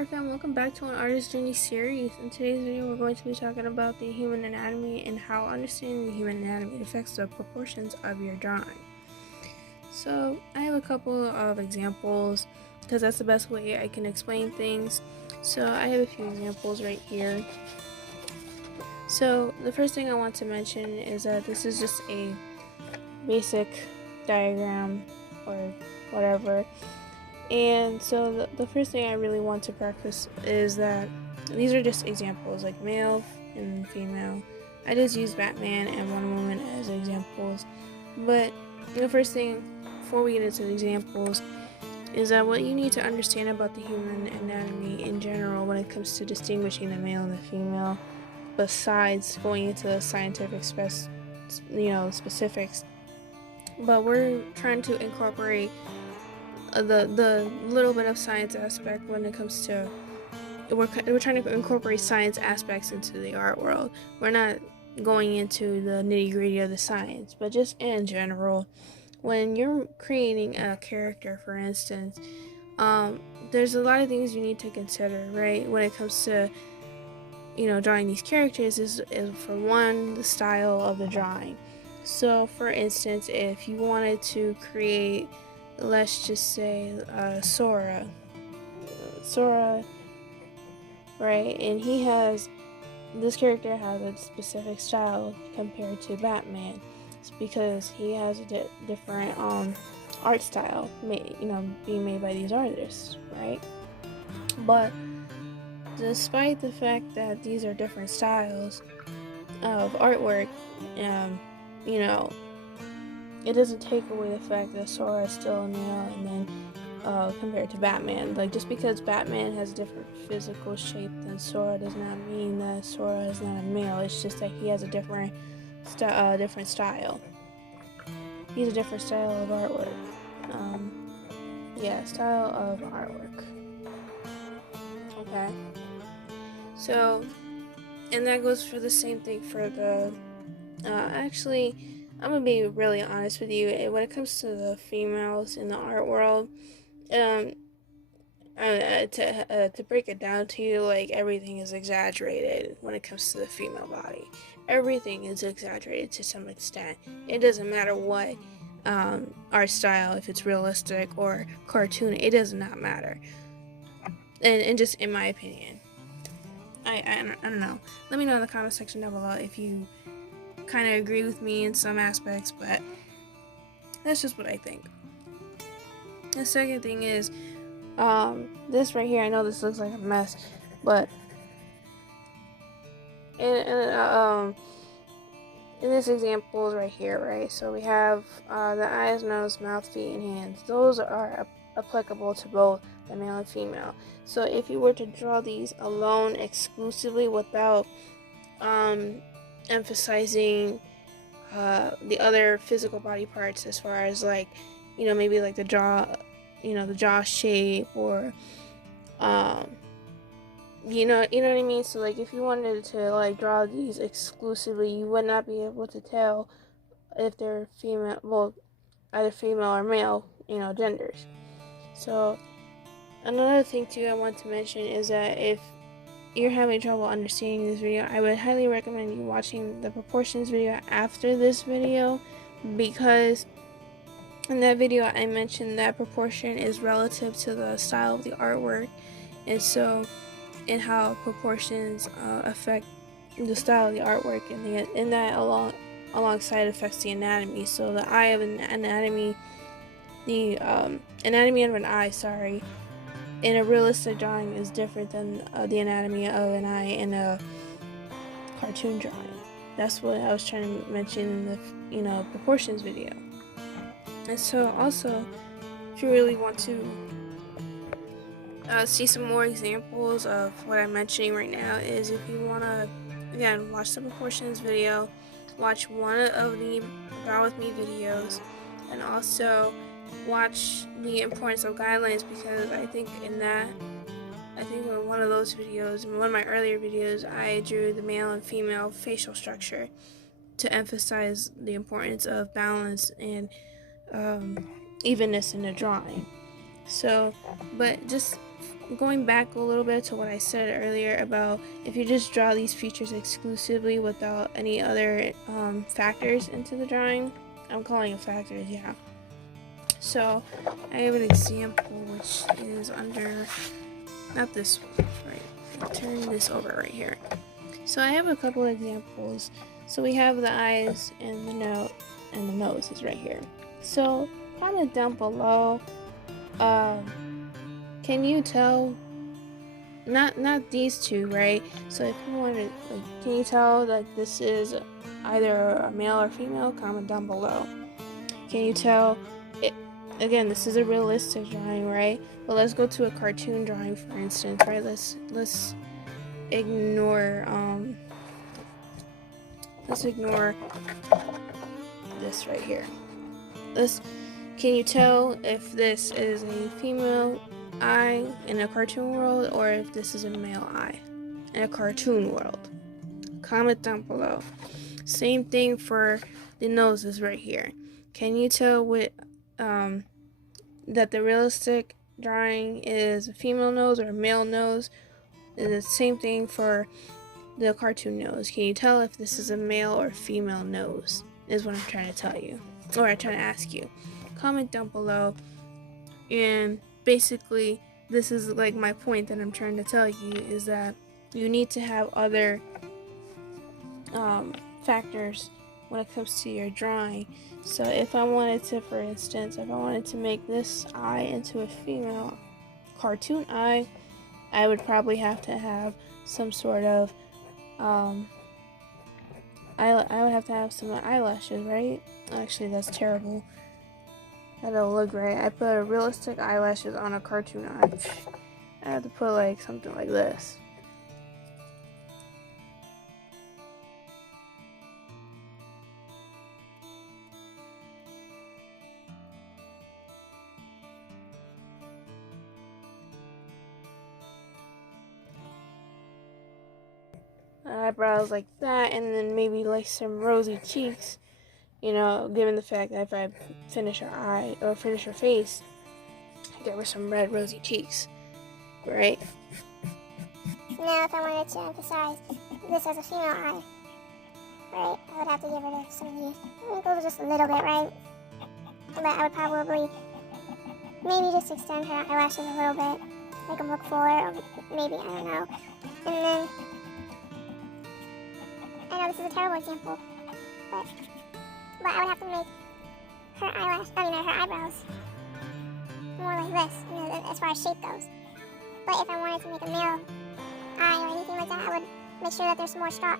art fam, welcome back to an artist journey series. In today's video we're going to be talking about the human anatomy and how understanding the human anatomy affects the proportions of your drawing. So I have a couple of examples because that's the best way I can explain things. So I have a few examples right here. So the first thing I want to mention is that this is just a basic diagram or whatever. And so the first thing I really want to preface is that these are just examples, like male and female. I just use Batman and Wonder Woman as examples. But the first thing, before we get into the examples, is that what you need to understand about the human anatomy in general when it comes to distinguishing the male and the female, besides going into the scientific specifics. But we're trying to incorporate the little bit of science aspect when it comes to we're trying to incorporate science aspects into the art world. We're not going into the nitty-gritty of the science, but just in general, when you're creating a character, for instance, there's a lot of things you need to consider, right, when it comes to drawing these characters. Is for one, the style of the drawing. So for instance, if you wanted to create, let's just say Sora, right, and this character has a specific style compared to Batman. It's because he has a different art style being made by these artists, right? But despite the fact that these are different styles of artwork, it doesn't take away the fact that Sora is still a male, and then compared to Batman, like, just because Batman has a different physical shape than Sora does not mean that Sora is not a male. It's just that he has a different style. He's a different style of artwork. Style of artwork. Okay. So, and that goes for the same thing for the. Actually, I'm gonna be really honest with you. When it comes to the females in the art world, to break it down to you, like, everything is exaggerated when it comes to the female body. Everything is exaggerated to some extent. It doesn't matter what art style, if it's realistic or cartoon, it does not matter. And just in my opinion, I don't know. Let me know in the comment section down below if you kind of agree with me in some aspects, but that's just what I think. The second thing is this right here. I know this looks like a mess, but in this example is right here, right? So we have the eyes, nose, mouth, feet, and hands. Those are applicable to both the male and female. So if you were to draw these alone, exclusively, without emphasizing the other physical body parts, as far as, like, maybe like the jaw, the jaw shape, or you know what I mean. So, like, if you wanted to, like, draw these exclusively, you would not be able to tell if they're female, well, either female or male, genders. So another thing too I want to mention is that if you're having trouble understanding this video, I would highly recommend you watching the proportions video after this video, because in that video I mentioned that proportion is relative to the style of the artwork, and how proportions affect the style of the artwork, and that alongside affects the anatomy. So the eye of an anatomy, the anatomy of an eye, in a realistic drawing is different than the anatomy of an eye in a cartoon drawing. That's what I was trying to mention in the proportions video. And so also, if you really want to see some more examples of what I'm mentioning right now, is if you want to, again, watch the proportions video, watch one of the Draw With Me videos, and also watch the importance of guidelines, because I think in one of those videos, in one of my earlier videos, I drew the male and female facial structure to emphasize the importance of balance and evenness in the drawing. So, but just going back a little bit to what I said earlier about if you just draw these features exclusively without any other factors into the drawing, I'm calling it factors, yeah. So I have an example which is under, not this one, right? I'll turn this over right here. So I have a couple examples. So we have the eyes and the nose is right here. So comment down below. Can you tell? Not these two, right? So if you want to, like, can you tell that this is either a male or female? Comment down below. Can you tell? Again, this is a realistic drawing, right? But let's go to a cartoon drawing, for instance, right? Let's ignore this right here. Can you tell if this is a female eye in a cartoon world or if this is a male eye in a cartoon world? Comment down below. Same thing for the noses right here. Can you tell that the realistic drawing is a female nose or a male nose? And the same thing for the cartoon nose. Can you tell if this is a male or female nose? Is what I'm trying to tell you, or I'm trying to ask you. Comment down below. And basically, this is like my point that I'm trying to tell you, is that you need to have other factors when it comes to your drawing. So if I wanted to, for instance, if I wanted to make this eye into a female cartoon eye, I would probably have to have some sort of I would have to have some eyelashes, right? Actually, that's terrible. That don't look right. I put a realistic eyelashes on a cartoon eye. I have to put like something like this. Eyebrows like that, and then maybe like some rosy cheeks, you know, given the fact that if I finish her eye or finish her face, there were some red rosy cheeks, right? Now if I wanted to emphasize this as a female eye, right, I would have to get rid of some of these wrinkles just a little bit, right? But I would probably maybe just extend her eyelashes a little bit, make them look fuller, or maybe, I don't know. And then, I know this is a terrible example, but I would have to make her eyebrows more like this, you know, as far as shape goes. But if I wanted to make a male eye or anything like that, I would make sure that there's more strong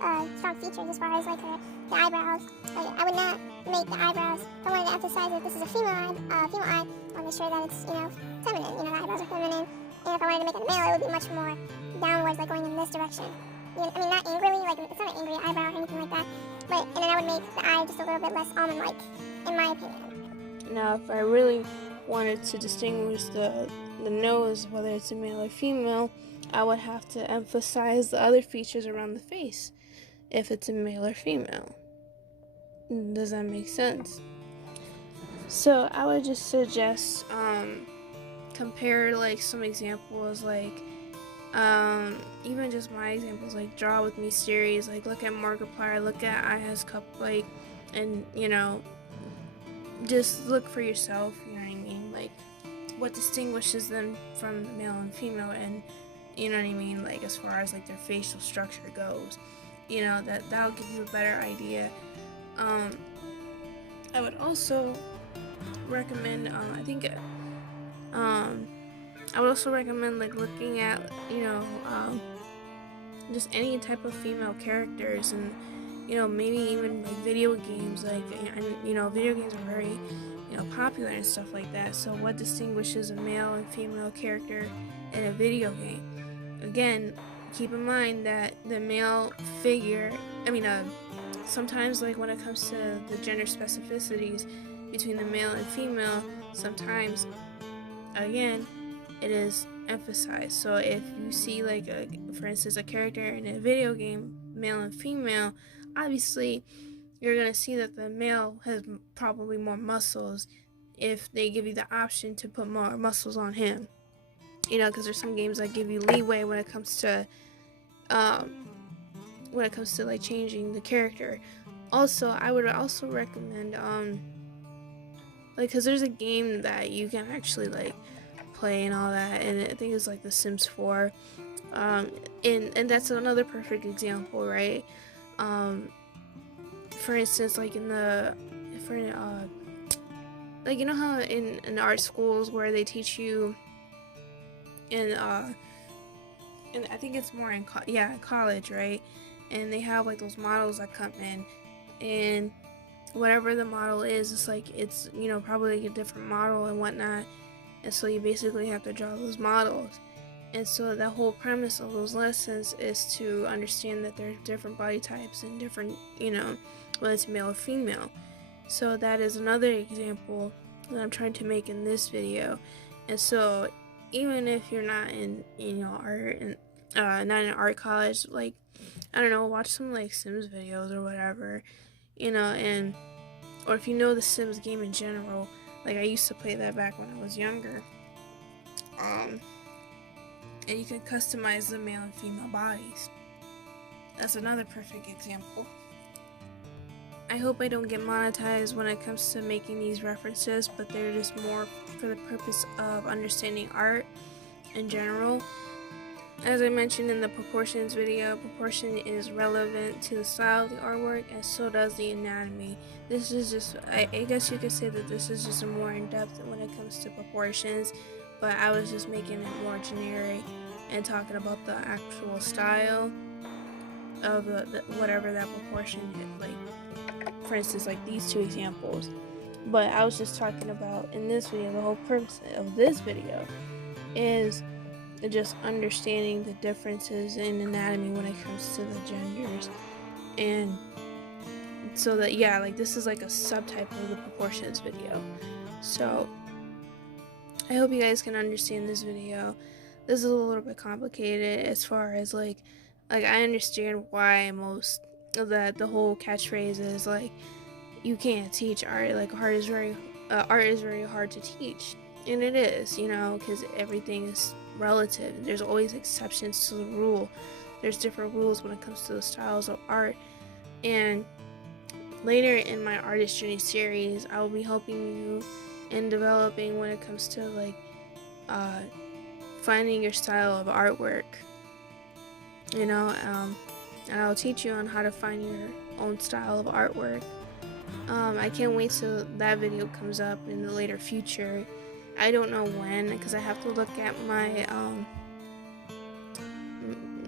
features as far as like the eyebrows. Like, I would not make the eyebrows. If I wanted to emphasize that this is a female eye, I'll make sure that it's, you know, feminine. You know, the eyebrows are feminine. And if I wanted to make it a male, it would be much more downwards, like going in this direction. You know, I mean, not angrily, like it's not an angry eyebrow or anything like that. But and then I would make the eye just a little bit less almond-like, in my opinion. Now, if I really wanted to distinguish the nose, whether it's a male or female, I would have to emphasize the other features around the face if it's a male or female. Does that make sense? So I would just suggest compare like some examples, like even just my examples, like Draw With Me series, like look at Markiplier, look at I Has Cup, like, and you know, just look for yourself, you know what I mean, like what distinguishes them from the male and female, and you know what I mean, like as far as like their facial structure goes, you know, that'll give you a better idea. I would also recommend I would also recommend like looking at, you know, just any type of female characters, and you know, maybe even like video games, like, and you know, video games are very, you know, popular and stuff like that. So what distinguishes a male and female character in a video game? Again, keep in mind that the male figure, sometimes like when it comes to the gender specificities between the male and female, sometimes, again, it is emphasized. So if you see like for instance, a character in a video game, male and female, obviously you're gonna see that the male has probably more muscles if they give you the option to put more muscles on him. you know, because there's some games that give you leeway when it comes to like changing the character. Also, I would also recommend like, because there's a game that you can actually like play and all that, and I think it's like The Sims 4. And that's another perfect example, right? For instance, like like, you know how in art schools where they teach you in and I think it's more in college, right? And they have like those models that come in, and whatever the model is, it's like, it's, you know, probably like a different model and whatnot, and so you basically have to draw those models. And so the whole premise of those lessons is to understand that there's different body types and different, you know, whether it's male or female. So that is another example that I'm trying to make in this video. And so even if you're not in, you know, art and not in art college, like, I don't know, watch some like Sims videos or whatever, you know, and or if you know the Sims game in general, like I used to play that back when I was younger. And you can customize the male and female bodies. That's another perfect example. I hope I don't get monetized when it comes to making these references, but they're just more for the purpose of understanding art in general. As I mentioned in the proportions video, proportion is relevant to the style of the artwork, and so does the anatomy. This is just, I guess you could say that this is just a more in-depth when it comes to proportions, but I was just making it more generic and talking about the actual style of the whatever that proportion is. Like, for instance, like these two examples. But I was just talking about in this video, the whole purpose of this video is just understanding the differences in anatomy when it comes to the genders. And so that, yeah, like this is like a subtype of the proportions video. So I hope you guys can understand this video. This is a little bit complicated as far as like I understand why most of that the whole catchphrase is like, you can't teach art, like art is very hard to teach, and it is, you know, because everything is relative. There's always exceptions to the rule. There's different rules when it comes to the styles of art. And later in my artist journey series, I will be helping you in developing when it comes to like finding your style of artwork, you know, and I'll teach you on how to find your own style of artwork. I can't wait till that video comes up in the later future. I don't know when, because I have to look at my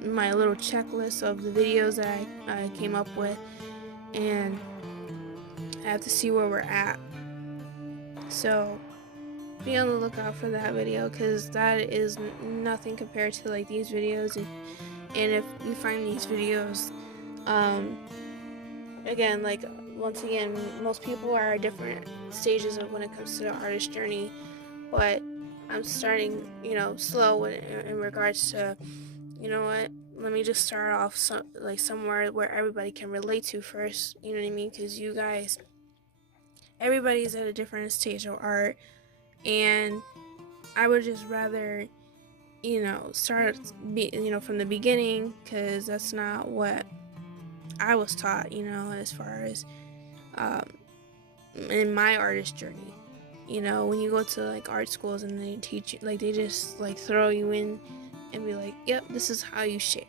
my little checklist of the videos that I came up with, and I have to see where we're at. So be on the lookout for that video, because that is nothing compared to like these videos. And if you find these videos, again, like once again, most people are at different stages of when it comes to the artist journey, but I'm starting, you know, slow in regards to, you know what, let me just start off somewhere where everybody can relate to first, you know what I mean? Because you guys, everybody's at a different stage of art, and I would just rather, you know, start from the beginning, because that's not what I was taught, you know, as far as in my artist journey. You know, when you go to like art schools and they teach you, like they just like throw you in and be like, yep, this is how you shade,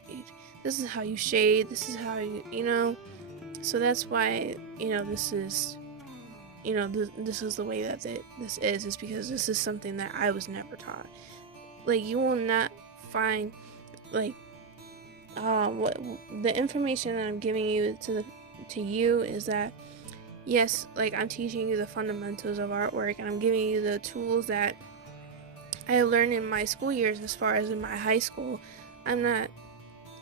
this is how you shade, this is how you know. So that's why, you know, this is, you know, this is the way that this is because this is something that I was never taught. Like, you will not find like what the information that I'm giving you to you is that, yes, like I'm teaching you the fundamentals of artwork, and I'm giving you the tools that I learned in my school years. As far as in my high school, I'm not,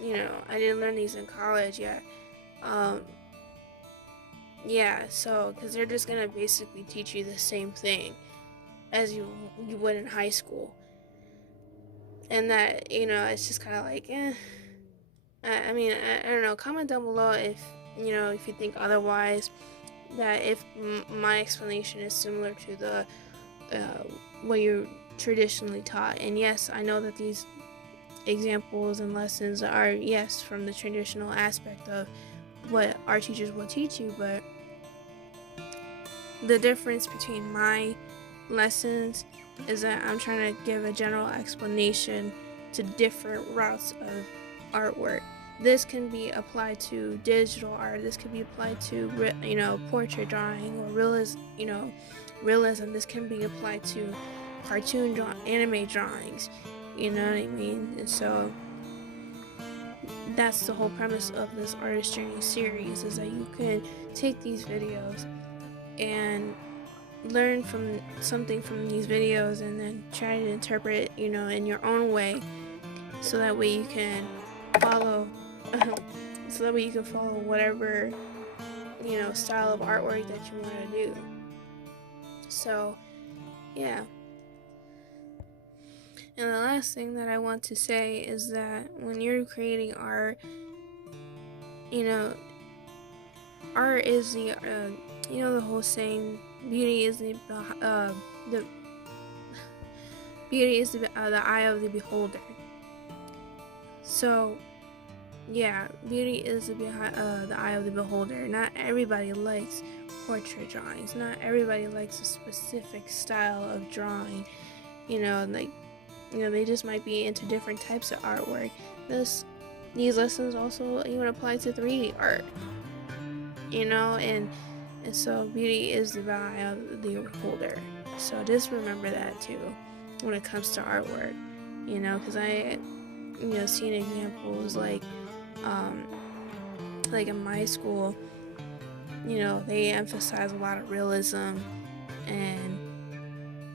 you know, I didn't learn these in college yet. Yeah, so because they're just gonna basically teach you the same thing as you would in high school, and that, you know, it's just kind of like, I mean, I don't know. Comment down below if, you know, if you think otherwise. That if my explanation is similar to the what you're traditionally taught. And yes, I know that these examples and lessons are, yes, from the traditional aspect of what our teachers will teach you, but the difference between my lessons is that I'm trying to give a general explanation to different routes of artwork. This can be applied to digital art. This can be applied to, portrait drawing or realism. This can be applied to anime drawings. You know what I mean? And so that's the whole premise of this artist journey series, is that you can take these videos and learn from something from these videos and then try to interpret it, in your own way, so that way you can follow whatever, style of artwork that you want to do. So, yeah. And the last thing that I want to say is that when you're creating art, art is the the whole saying, beauty is the eye of the beholder. So yeah, beauty is the eye of the beholder. Not everybody likes portrait drawings. Not everybody likes a specific style of drawing. They just might be into different types of artwork. These lessons also even apply to 3D art. And so beauty is the eye of the beholder. So just remember that too when it comes to artwork. Because I seen examples like in my school, they emphasize a lot of realism, and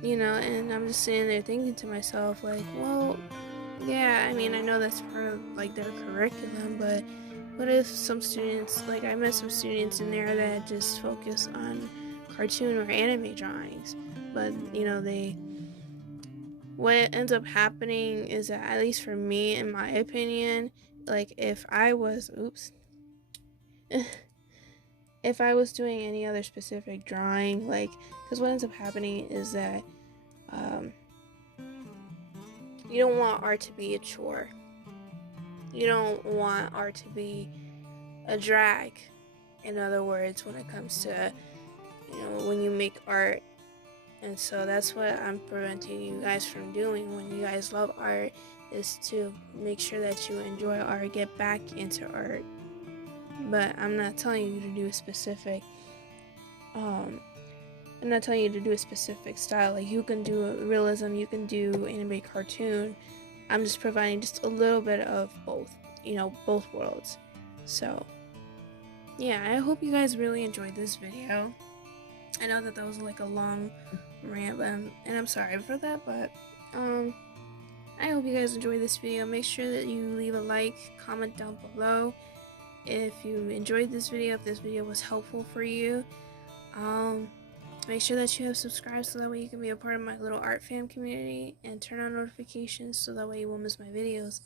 and I'm just sitting there thinking to myself, like, well, yeah, I mean, I know that's part of their curriculum, but what if some students, I met some students in there that just focus on cartoon or anime drawings, but what ends up happening is that, at least for me, in my opinion, if I was if I was doing any other specific drawing, because what ends up happening is that you don't want art to be a chore. You don't want art to be a drag. In other words, when it comes to, when you make art. And so that's what I'm preventing you guys from doing when you guys love art, is to make sure that you enjoy art, get back into art. But I'm not telling you to do a specific style. You can do realism, you can do anime, cartoon. I'm just providing just a little bit of both, both worlds. So yeah, I hope you guys really enjoyed this video. I know that was a long rant, and I'm sorry for that, but I hope you guys enjoyed this video. Make sure that you leave a like, comment down below if you enjoyed this video, if this video was helpful for you. Make sure that you have subscribed so that way you can be a part of my little art fam community, and turn on notifications so that way you won't miss my videos.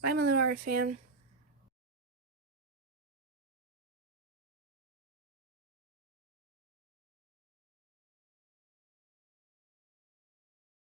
Bye, my little art fam.